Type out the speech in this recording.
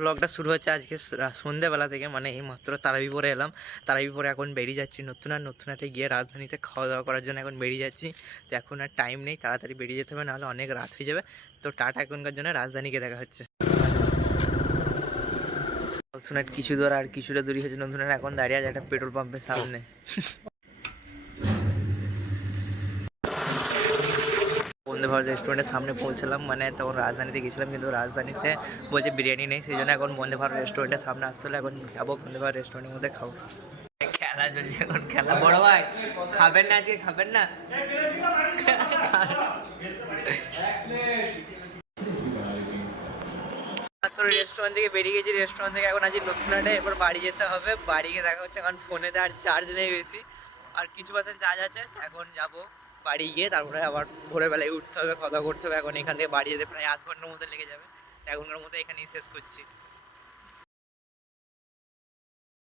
ব্লগটা শুরু হচ্ছে আজকে সন্ধ্যেবেলা থেকে, মানে এই মাত্র তারাপীঠে এলাম। তারাপীঠে এখন বেরিয়ে যাচ্ছি নতুনহাটে গিয়ে রাজধানীতে খাওয়া দাওয়া করার জন্য এখন বেরিয়ে যাচ্ছি। তো এখন আর টাইম নেই, তাড়াতাড়ি বেরিয়ে যেতে হবে, নাহলে অনেক রাত হয়ে যাবে। তো টাটা এখনকার জন্য, রাজধানীকে দেখা হচ্ছে। নতুনহাট কিছু দূর, আর কিছুটা দূরই হচ্ছে নতুনহাট। এখন দাঁড়িয়ে আছে একটা পেট্রোল পাম্পের সামনে। বন্দে ভারত রেস্টুরেন্টের সামনে পৌঁছলাম, মানে তখন রাজধানীতে গেছিলাম, কিন্তু রাজধানীতে বলছে বিরিয়ানি নেই, সেই জন্য এখন বন্দে ভারত রেস্টুরেন্টের সামনে আসতে হলে এখন যাবো বন্দে ভারত রেস্টুরেন্টের মধ্যে খাবো। খেলা চলছে এখন, খেলা। বড় ভাই খাবেন না আজকে? খাবেন না? মাত্র রেস্টুরেন্ট থেকে বেরিয়ে গেছি, রেস্টুরেন্ট থেকে এখন আজ নতুনহাটে, এরপর বাড়ি যেতে হবে। বাড়ি গিয়ে দেখা হচ্ছে, কারণ ফোনেতে আর চার্জ নেই বেশি, আর কিছু পার্সেন্ট চার্জ আছে। এখন যাব বাড়ি গিয়ে, তারপরে আবার ভোরবেলায় উঠতে হবে, কথা করতে হবে। এখন এখান থেকে বাড়ি যেতে প্রায় আধ ঘন্টার মতো লেগে যাবে। এখনকার মতো এখানেই শেষ করছি।